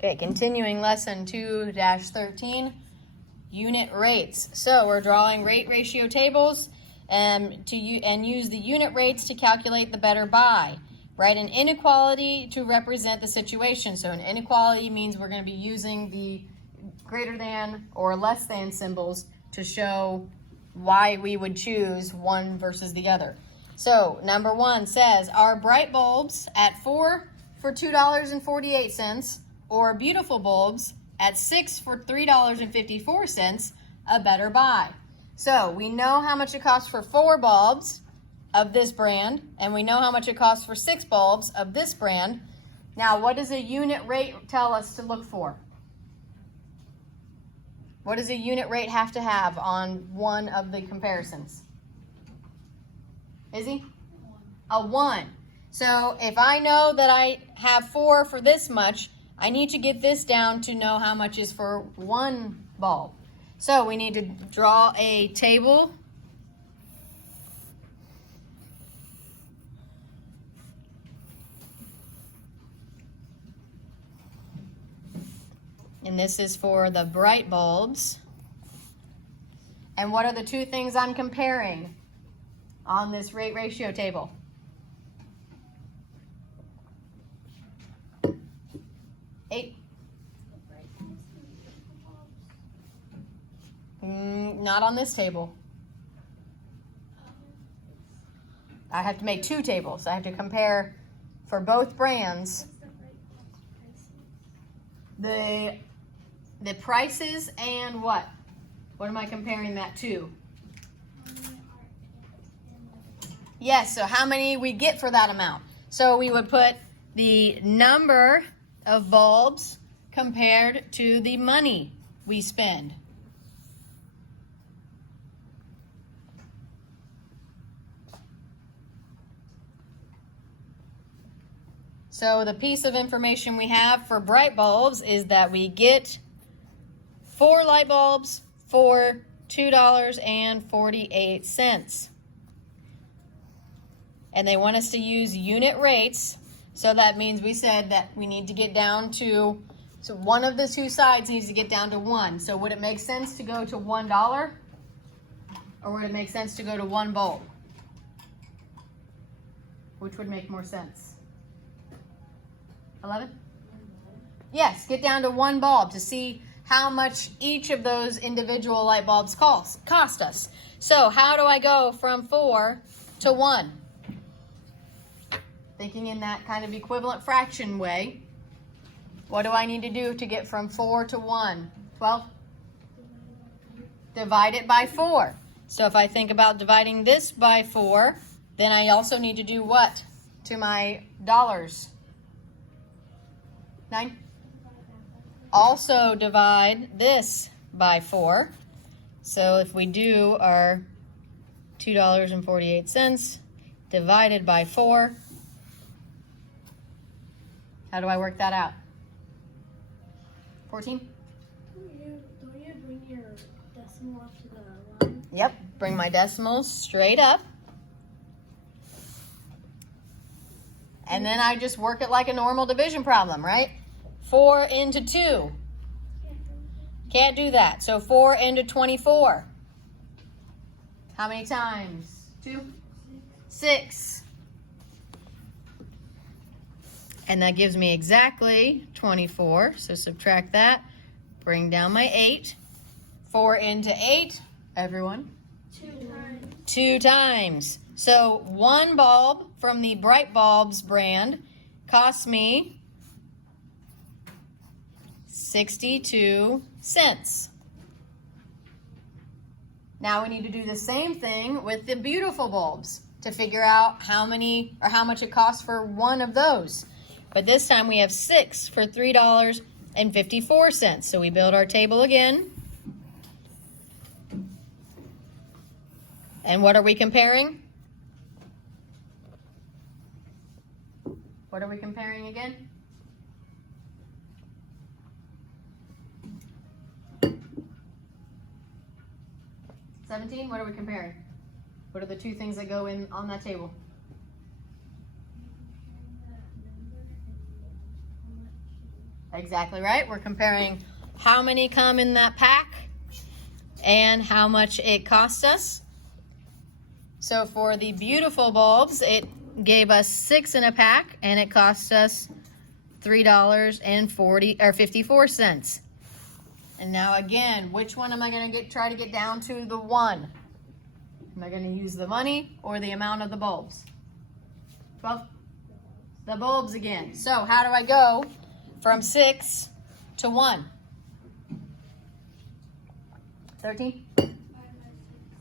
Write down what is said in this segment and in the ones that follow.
Okay, continuing lesson 2-13, unit rates. So we're drawing rate ratio tables and use the unit rates to calculate the better buy. Write an inequality to represent the situation. So an inequality means we're going to be using the greater than or less than symbols to show why we would choose one versus the other. So number 1 says, are bright bulbs at 4 for $2.48 or beautiful bulbs at 6 for $3.54 a better buy? So we know how much it costs for 4 bulbs of this brand, and we know how much it costs for 6 bulbs of this brand. Now, what does a unit rate tell us to look for? What does a unit rate have to have on one of the comparisons? Izzy? A 1. So if I know that I have 4 for this much, I need to get this down to know how much is for 1 bulb. So we need to draw a table. And this is for the bright bulbs. And what are the 2 things I'm comparing on this rate ratio table? Not on this table. I have to make 2 tables. I have to compare for both brands the prices and what? What am I comparing that to? Yes, so how many we get for that amount. So we would put the number of bulbs compared to the money we spend. So the piece of information we have for bright bulbs is that we get 4 light bulbs for $2.48. And they want us to use unit rates. So that means we said that we need to get down to, so one of the 2 sides needs to get down to 1. So would it make sense to go to $1? Or would it make sense to go to 1 bulb? Which would make more sense? 11? Yes, get down to 1 bulb to see how much each of those individual light bulbs cost us. So how do I go from 4 to 1? Thinking in that kind of equivalent fraction way. What do I need to do to get from 4 to 1? 12? Divide it by 4. So if I think about dividing this by 4, then I also need to do what to my dollars? 9? Also divide this by 4. So if we do our $2.48 divided by 4, how do I work that out? 14? Don't you bring your decimal up to the line? Yep, bring my decimals straight up. And then I just work it like a normal division problem, right? 4 into 2. Can't do that. So 4 into 24. How many times? 2? 6. And that gives me exactly 24. So subtract that. Bring down my 8. 4 into 8. Everyone? 2 times. 2 times. So 1 bulb from the Bright Bulbs brand costs me 62 cents. Now we need to do the same thing with the beautiful bulbs to figure out how much it costs for one of those. But this time we have 6 for $3.54. So we build our table again. And what are we comparing? What are we comparing again? $17, what are we comparing? What are the 2 things that go in on that table? Exactly right. We're comparing how many come in that pack and how much it costs us. So for the beautiful bulbs, it gave us 6 in a pack and it cost us $3.54. And now again, which one am I going to try to get down to the 1? Am I going to use the money or the amount of the bulbs? Well, the bulbs again. So how do I go from 6 to 1? 13?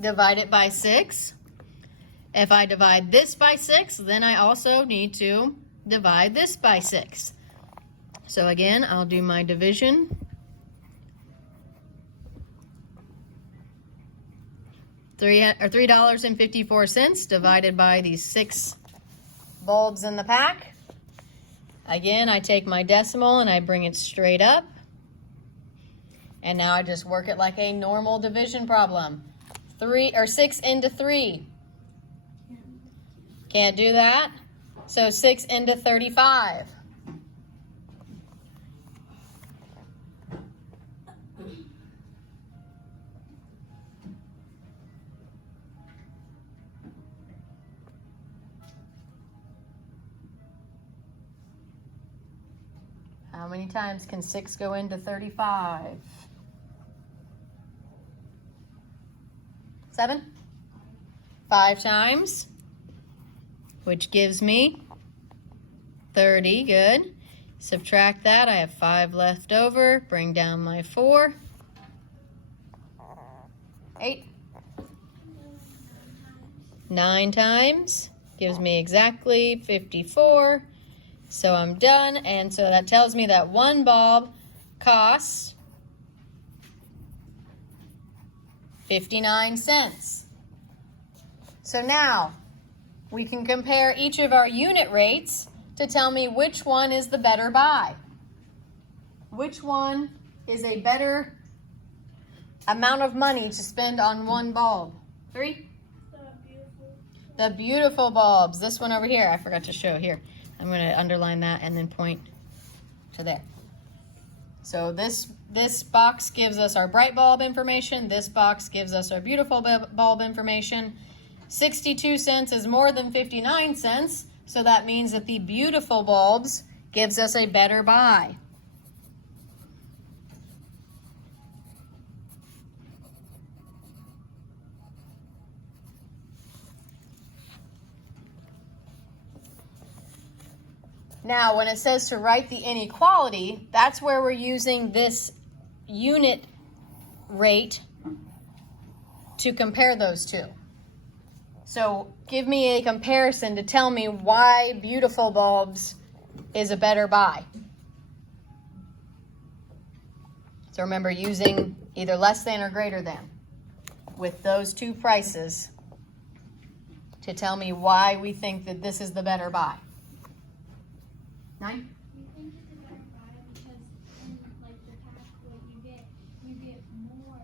Divide it by 6. If I divide this by 6, then I also need to divide this by 6. So again, I'll do my division. $3.54 divided by these 6 bulbs in the pack. Again, I take my decimal and I bring it straight up. And now I just work it like a normal division problem. 6 into 3. Can't do that. So 6 into 35. How many times can 6 go into 35? 7? 5 times, which gives me 30. Good. Subtract that. I have 5 left over. Bring down my 4. 8. 9 times gives me exactly 54. So I'm done, and so that tells me that one bulb costs 59 cents. So now we can compare each of our unit rates to tell me which one is the better buy. Which one is a better amount of money to spend on one bulb? 3? The beautiful bulbs. This one over here, I forgot to show here. I'm going to underline that and then point to there. So this box gives us our bright bulb information. This box gives us our beautiful bulb information. 62 cents is more than 59 cents, so that means that the beautiful bulbs gives us a better buy. Now, when it says to write the inequality, that's where we're using this unit rate to compare those two. So give me a comparison to tell me why beautiful bulbs is a better buy. So remember, using either less than or greater than with those two prices to tell me why we think that this is the better buy. 9? You think it's a better buy because in like the pack what you get more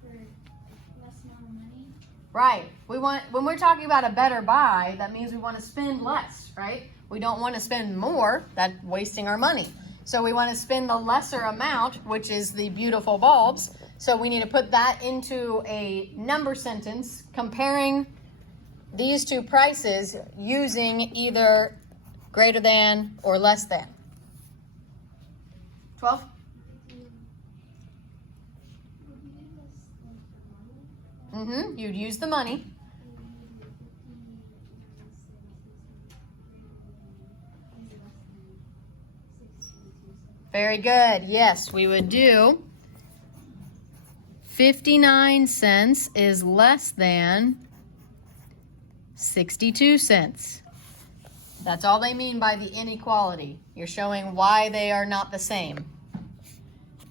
for less amount of money. Right. When we're talking about a better buy, that means we want to spend less, right? We don't want to spend more, that's wasting our money. So we want to spend the lesser amount, which is the beautiful bulbs. So we need to put that into a number sentence comparing these two prices using either greater than or less than. 12? You'd use the money. Very good. Yes, we would do 59 cents is less than 62 cents. That's all they mean by the inequality. You're showing why they are not the same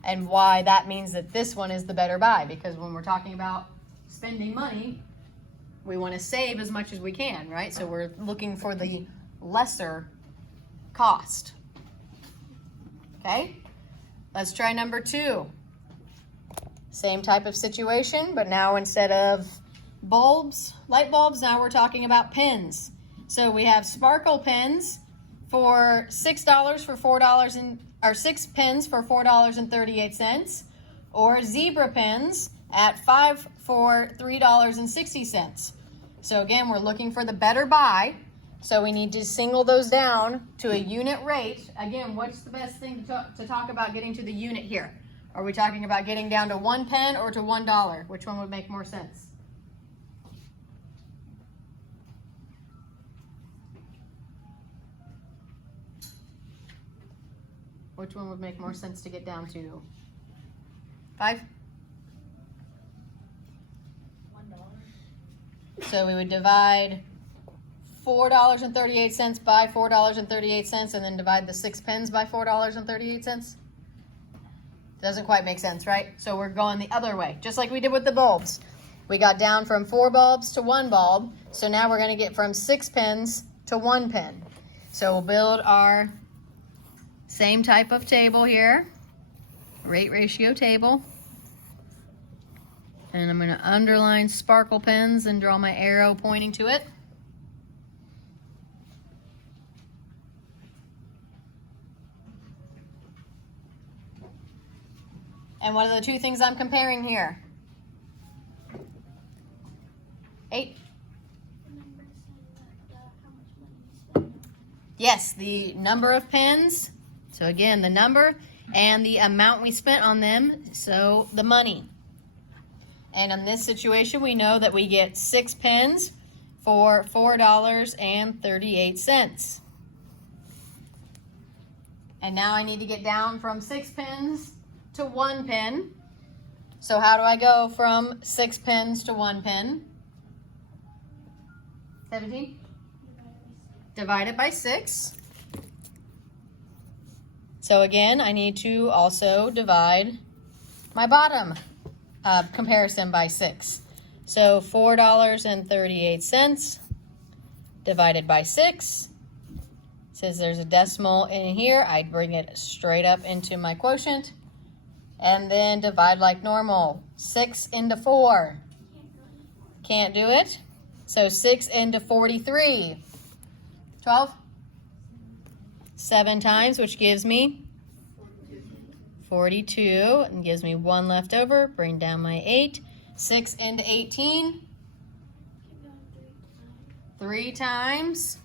and why that means that this one is the better buy, because when we're talking about spending money, we want to save as much as we can, right? So we're looking for the lesser cost. Okay, let's try number 2. Same type of situation, but now instead of bulbs, light bulbs, now we're talking about pens. So we have sparkle pens for $6 for or 6 pens for $4.38, or zebra pens at 5 for $3.60. So again, we're looking for the better buy. So we need to single those down to a unit rate. Again, what's the best thing to talk about getting to the unit here? Are we talking about getting down to 1 pen or to $1? Which one would make more sense? Which one would make more sense to get down to? 5? $1. So we would divide $4.38 by $4.38 and then divide the 6 pens by $4.38. Doesn't quite make sense, right? So we're going the other way, just like we did with the bulbs. We got down from 4 bulbs to 1 bulb. So now we're going to get from 6 pens to 1 pen. So we'll build our same type of table here, rate ratio table. And I'm going to underline sparkle pens and draw my arrow pointing to it. And what are the 2 things I'm comparing here? 8. Yes, the number of pens. So again, the number and the amount we spent on them, so the money. And in this situation, we know that we get 6 pens for $4.38. And now I need to get down from 6 pens to 1 pen. So how do I go from 6 pens to 1 pen? 17? Divided by 6. So again, I need to also divide my bottom comparison by 6. So $4.38 divided by 6. Since there's a decimal in here, I'd bring it straight up into my quotient. And then divide like normal. 6 into 4. Can't do it. So 6 into 43. 12? 7 times, which gives me 42, and gives me 1 left over. Bring down my 8. 6 into 18. 3 times,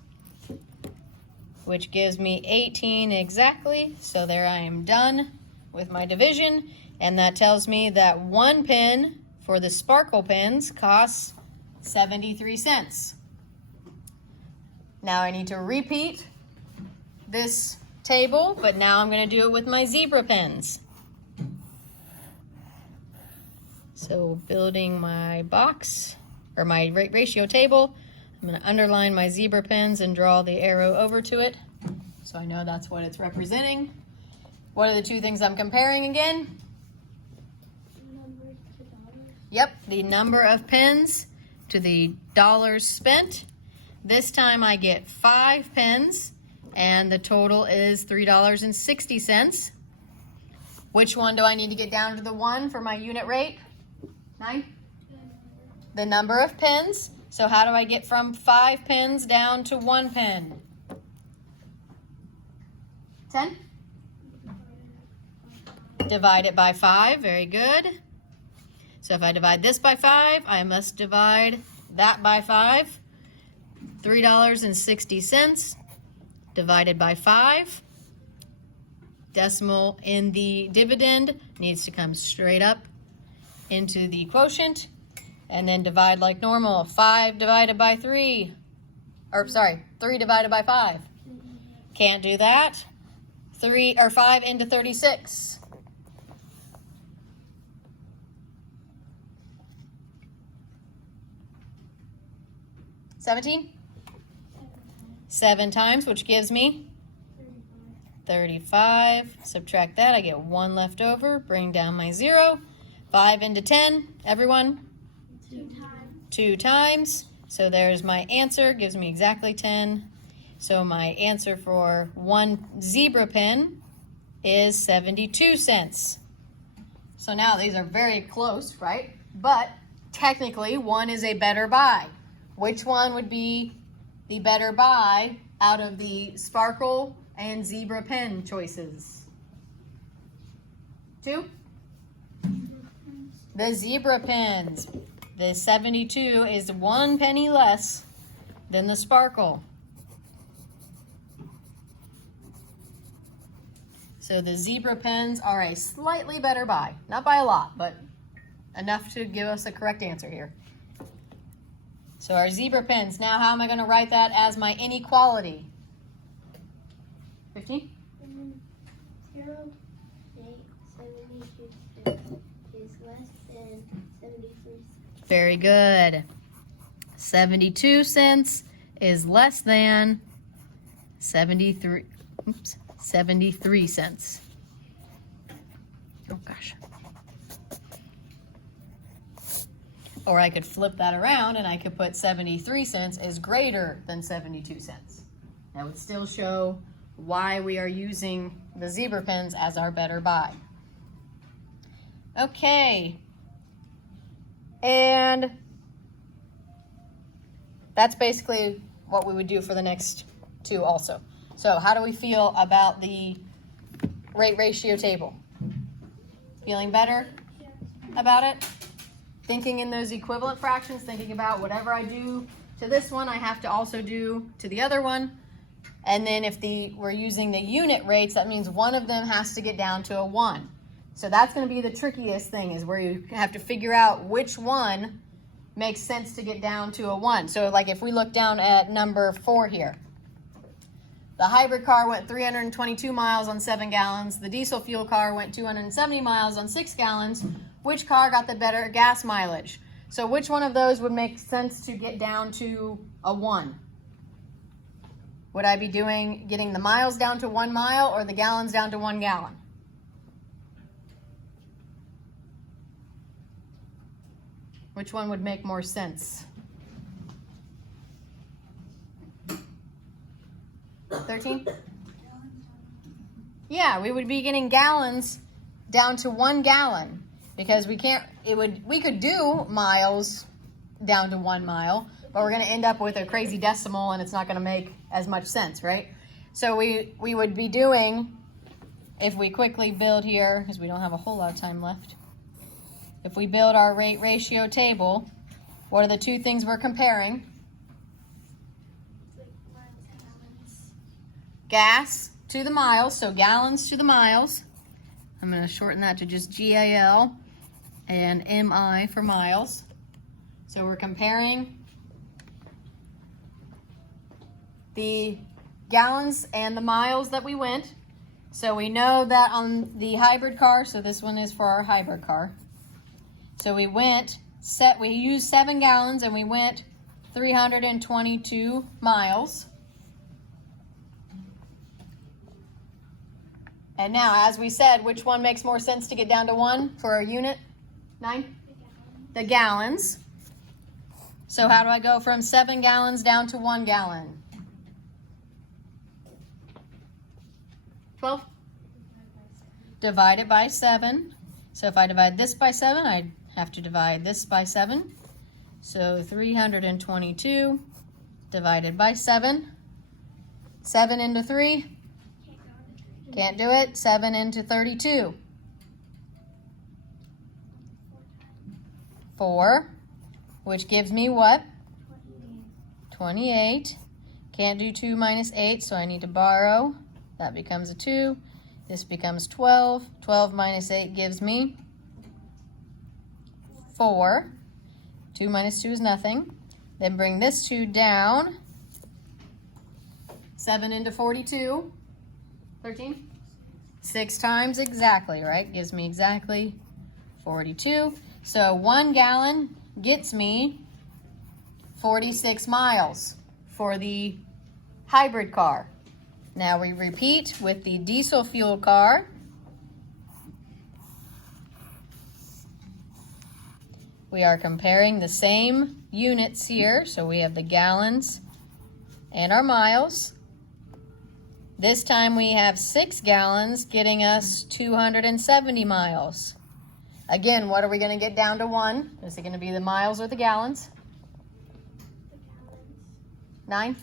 which gives me 18 exactly. So there I am done with my division. And that tells me that 1 pen for the sparkle pens costs 73 cents. Now I need to repeat this table, but now I'm going to do it with my zebra pens. So building my box, or my rate ratio table, I'm going to underline my zebra pens and draw the arrow over to it, so I know that's what it's representing. What are the 2 things I'm comparing again? Numbers to dollars. Yep, the number of pens to the dollars spent. This time I get 5 pens, and the total is $3.60. Which one do I need to get down to the 1 for my unit rate? 9? The number of pens. So how do I get from 5 pens down to 1 pen? 10? Divide it by 5. Very good. So if I divide this by 5, I must divide that by 5. $3.60 divided by 5. Decimal in the dividend needs to come straight up into the quotient, and then divide like normal. 5 divided by 3, or sorry, 3 divided by 5. Can't do that. 5 into 36. $17? 7 times, which gives me 35. Subtract that, I get 1 left over. Bring down my 0. 5 into 10, everyone? 2 times. 2 times. So there's my answer, gives me exactly 10. So my answer for 1 zebra pen is 72 cents. So now these are very close, right? But technically 1 is a better buy. Which one would be the better buy out of the sparkle and zebra pen choices? 2? The zebra pins. The 72 is 1 penny less than the sparkle. So the zebra pins are a slightly better buy. Not by a lot, but enough to give us a correct answer here. So our zebra pins. Now how am I going to write that as my inequality? 15? 0.72 is less than 73 cents. Very good. 72 cents is less than 73 cents. Oh gosh. Or I could flip that around and I could put 73 cents is greater than 72 cents. That would still show why we are using the zebra pins as our better buy. Okay. And that's basically what we would do for the next two also. So how do we feel about the rate ratio table? Feeling better about it? Thinking in those equivalent fractions, thinking about whatever I do to this one, I have to also do to the other one. And then if we're using the unit rates, that means one of them has to get down to a 1. So that's going to be the trickiest thing, is where you have to figure out which one makes sense to get down to a 1. So like if we look down at number 4 here. The hybrid car went 322 miles on 7 gallons. The diesel fuel car went 270 miles on 6 gallons. Which car got the better gas mileage? So which one of those would make sense to get down to a 1? Would I be getting the miles down to 1 mile or the gallons down to 1 gallon? Which one would make more sense? 13? Yeah, we would be getting gallons down to 1 gallon because we could do miles down to 1 mile, but we're going to end up with a crazy decimal and it's not going to make as much sense, right? So we would be doing, if we quickly build here, because we don't have a whole lot of time left, if we build our rate ratio table, what are the two things we're comparing? Gas to the miles, so gallons to the miles. I'm going to shorten that to just GAL and MI for miles. So we're comparing the gallons and the miles that we went. So we know that on the hybrid car, so this one is for our hybrid car. So we used 7 gallons and we went 322 miles. And now, as we said, which one makes more sense to get down to 1 for our unit? 9? The gallons. So how do I go from 7 gallons down to 1 gallon? 12? Divide it by 7. So if I divide this by 7, I have to divide this by 7. So 322 divided by 7. 7 into 3. Can't do it. 7 into 32. 4, which gives me what? 28. Can't do 2 minus 8, so I need to borrow. That becomes a 2. This becomes 12. 12 minus 8 gives me 4. 2 minus 2 is nothing. Then bring this 2 down. 7 into 42. 13? 6 times exactly, right? Gives me exactly 42. So 1 gallon gets me 46 miles for the hybrid car. Now we repeat with the diesel fuel car. We are comparing the same units here. So we have the gallons and our miles. This time we have 6 gallons getting us 270 miles. Again, what are we going to get down to 1? Is it going to be the miles or the gallons? 9?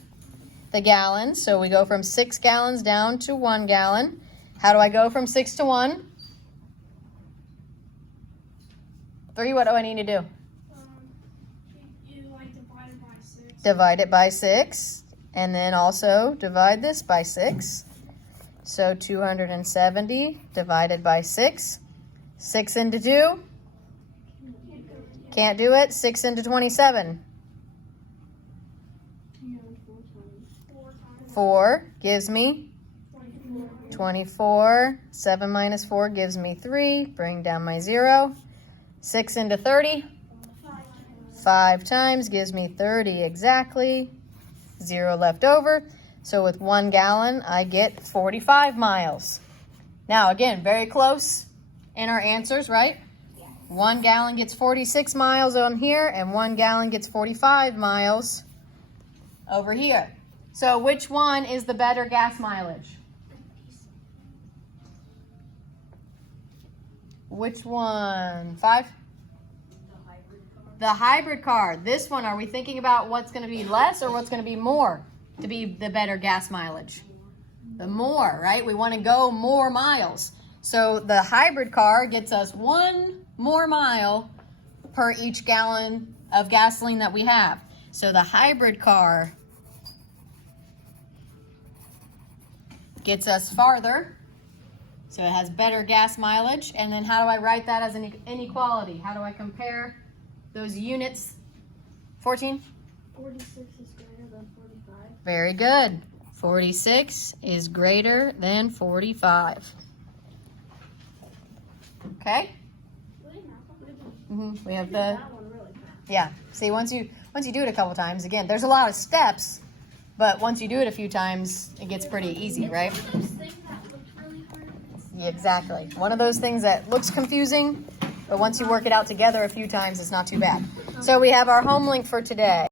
The gallons. So we go from 6 gallons down to 1 gallon. How do I go from 6 to 1? 3, what do I need to do? You like divide it by 6. Divide it by 6. And then also divide this by 6. So 270 divided by 6. 6 into 2. Can't do it. 6 into 27. 4 gives me 24. 7 minus 4 gives me 3. Bring down my 0. 6 into 30. 5 times gives me 30 exactly. 0 left over. So with 1 gallon, I get 45 miles. Now, again, very close in our answers, right? 1 gallon gets 46 miles on here, and 1 gallon gets 45 miles over here. So which one is the better gas mileage? Which one? 5? The hybrid car. This one, are we thinking about what's going to be less or what's going to be more to be the better gas mileage? The more, right? We want to go more miles. So the hybrid car gets us 1 more mile per each gallon of gasoline that we have. So the hybrid car gets us farther. So it has better gas mileage. And then how do I write that as an inequality? How do I compare those units? 14? 46 is greater than 45. Very good. 46 is greater than 45. Okay? We have the, That one really fast. yeah. See, once you do it a couple times, again, there's a lot of steps, but once you do it a few times, it gets pretty easy, right? Those things that look really hard. Yeah, exactly. One of those things that looks confusing, but once you work it out together a few times, it's not too bad. So we have our home link for today.